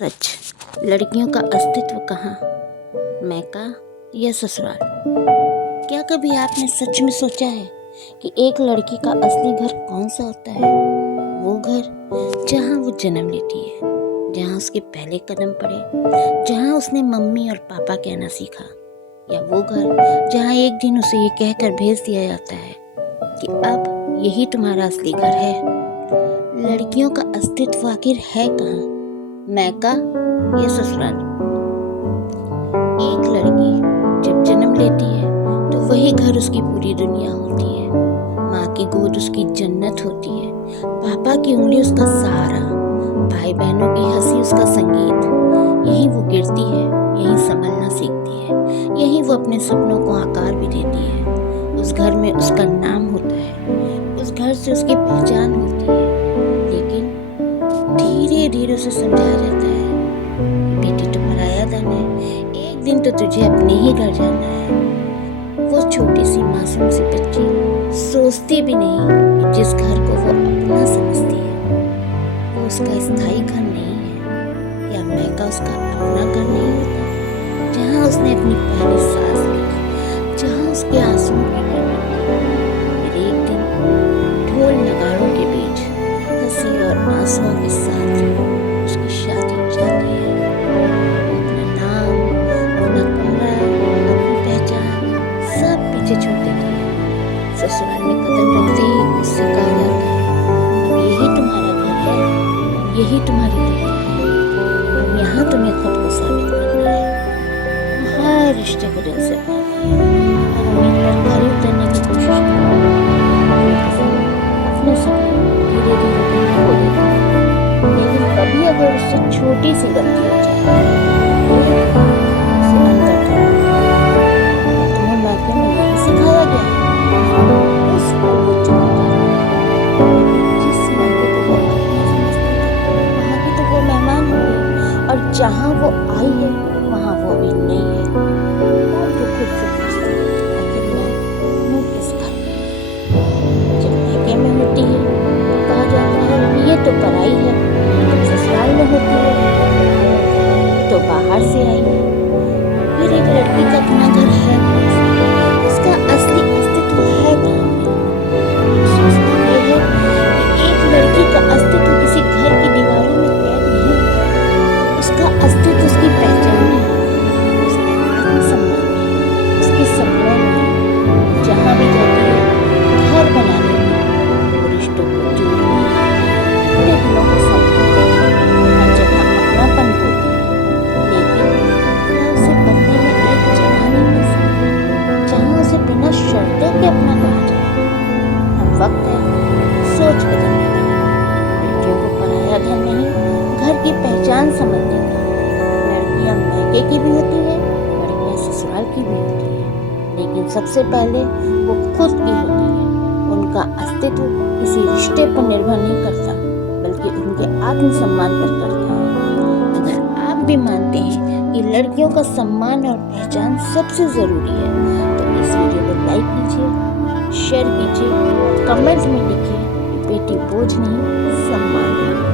सच, लड़कियों का अस्तित्व कहाँ, मैका या ससुराल। क्या कभी आपने सच में सोचा है कि एक लड़की का असली घर कौन सा होता है? वो घर जहाँ वो जन्म लेती है, जहाँ उसके पहले कदम पड़े, जहाँ उसने मम्मी और पापा कहना सीखा, या वो घर जहाँ एक दिन उसे ये कहकर भेज दिया जाता है कि अब यही तुम्हारा असली घर है। लड़कियों का अस्तित्व आखिर है कहाँ, मैका या ससुराल? एक लड़की जब जन्म लेती है तो वही घर उसकी पूरी दुनिया होती है। माँ की गोद उसकी जन्नत होती है, पापा की उंगली उसका सहारा, भाई बहनों की हंसी उसका संगीत। यही वो गिरती है, यही संभलना सीखती है, यही वो अपने सपनों को आकार भी देती है। उस घर में उसका नाम होता है, उस घर से उसकी पहचान होती है। लेकिन धीरे धीरे उसे समझाया जाता है, बेटी तो पराया धन है, एक दिन तो तुझे अपने ही घर जाना है। वो छोटी सी मासूम सी बच्ची सोचती भी नहीं कि जिस घर को वो अपना समझती है वो उसका स्थायी घर नहीं है, या मैका उसका अपना घर नहीं होता, जहाँ उसने अपनी पहली सांस ली, जहाँ उसके आंसुओं की कीमत थी। फिर एक दिन ढोल नगाड़ों के बीच हंसी और आंसुओं के साथ उसकी शादी हो जाती है। वो अपना नाम, अपना कमरा, अपनी पहचान सब पीछे छोड़ देती है। ससुराल में कदम रखते ही उससे कहा जाता है, अब यही तुम्हारा घर है, यही तुम्हारी दुनिया है, अब यहाँ तुम्हें खुद को साबित करना है। वो हर रिश्ते को दिल से पाती है, हर उम्मीद पर खरी उतरने की कोशिश करती है। अपने सपने धीरे धीरे दिल खो देती है। लेकिन कभी अगर उससे छोटी सी गलती हो जाए तो उसे अंदर कर तुम्हें मैके में यही सिखाया गया है। उस पल वो चुप कर गई। जिस मैके को वो अपना समझती थी वहाँ की तो वो मेहमान हो गई, और जहाँ वो आई है वहाँ वो भी नहीं है। तब वो खुद से पूछती है, आखिर मैं किस घर में? जब मैके में होती है तो कहा जाता है ये तो पराई है, जब ससुराल में होती है तो बाहर से आई है। फिर एक लड़की का अपना घर है कौन सा? उसका असली अस्तित्व है कहाँ पे? सोचना ये है कि एक लड़की का अस्तित्व किसी घर की दीवारों में कैद नहीं होता। उसका अस्तित्व उसकी पहचान में है, उसके आत्मसम्मान में है, उसके सपनों में है। जहाँ भी जाती है घर बनाने में, वो रिश्तों को जोड़ने में, अपने दिलों को संभालने में, हर जगह अपनापन ढूंढती है। लेकिन क्या उसे बनने में एक जगह नहीं मिल सकती जहाँ उसे बिना शर्तों के अपना कहा जाए? अब वक्त है सोच बदलने का। लड़कियों को पराया धन नहीं, घर की पहचान समझने का। लड़कियां मैके की भी होती है, लड़कियां ससुराल की भी होती है, लेकिन सबसे पहले वो खुद की होती है। उनका अस्तित्व किसी रिश्ते पर निर्भर नहीं करता, बल्कि उनके आत्मसम्मान पर करता है। अगर आप भी मानते हैं कि लड़कियों का सम्मान और पहचान सबसे जरूरी है तो इस वीडियो को लाइक कीजिए, शेयर कीजिए, कमेंट में लिखिए, बेटी बोझ नहीं सम्मान है।